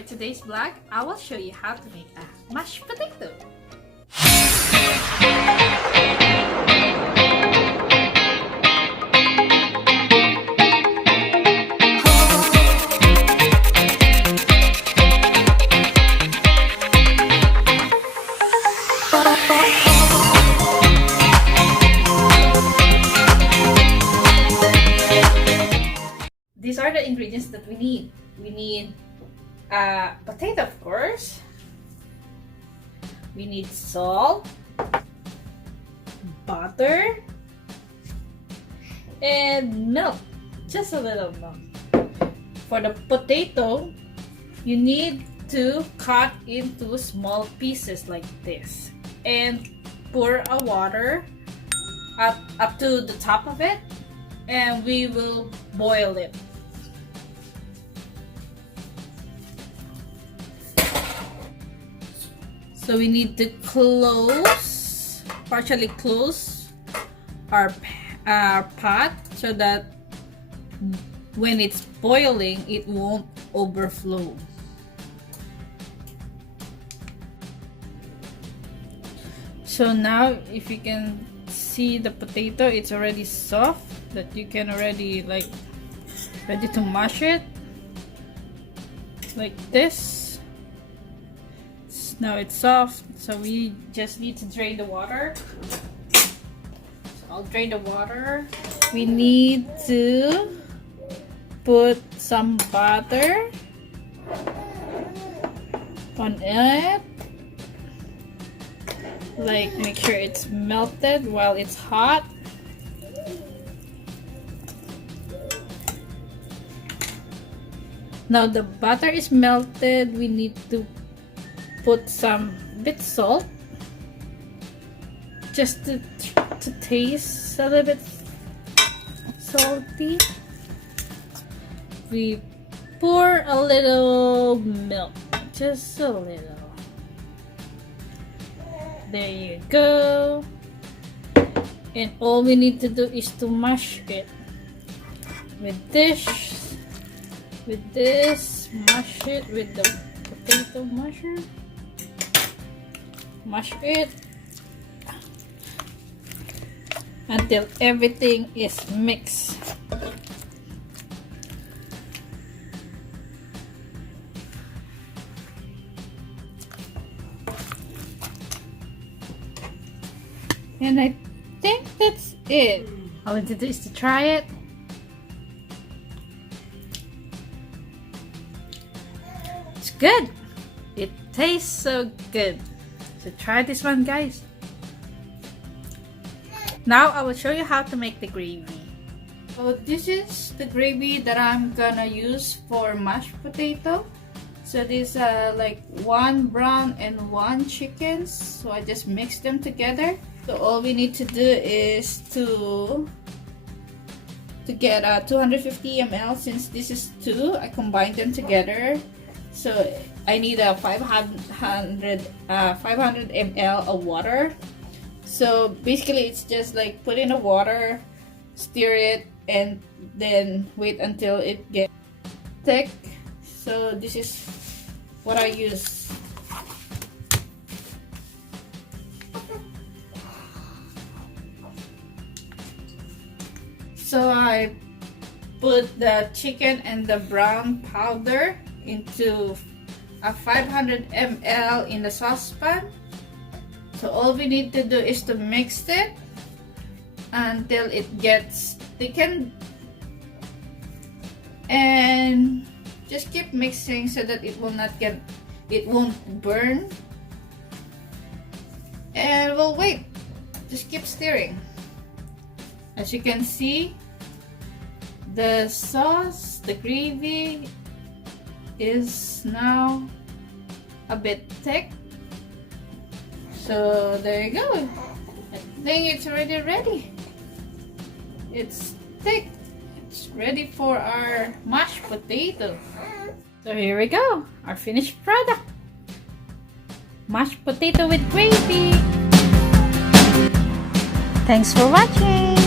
For today's vlog, I will show you how to make a mashed potato. These are the ingredients that we need. We need potato, of course. We need salt, butter, and milk. Just a little milk. For the potato, you need to cut into small pieces like this and pour a water up to the top of it, and we will boil it. So we need to partially close our pot so that when it's boiling, it won't overflow. So now, if you can see the potato, it's already soft, that you can already ready to mash it like this. Now it's soft, so we just need to drain the water. So I'll drain the water. We need to put some butter on it. Make sure it's melted while it's hot. Now the butter is melted, we need to put some bit salt just to taste a little bit salty. We pour a little milk, just a little. There you go. And all we need to do is to mash it with this. Mash it with the potato masher. Mash it until everything is mixed. And I think that's it. All we need to do is to try it. It's good. It tastes so good. So try this one, guys. Now I will show you how to make the gravy. So this is the gravy that I'm gonna use for mashed potato. So these are like one brown and one chicken. So I just mix them together. So all we need to do is to get 250 ml. Since this is two, I combine them together. So I need a 500 ml of water. So basically it's just like put in the water, stir it, and then wait until it gets thick. So this is what I use. So I put the chicken and the brown powder into a 500 ml in the saucepan. So all we need to do is to mix it until it gets thickened, and just keep mixing so that it won't burn. And we'll wait. Just keep stirring. As you can see, the sauce, the gravy is now a bit thick. So there you go. I think it's already ready. It's thick. It's ready for our mashed potato. So here we go, our finished product. Mashed potato with gravy. Thanks for watching.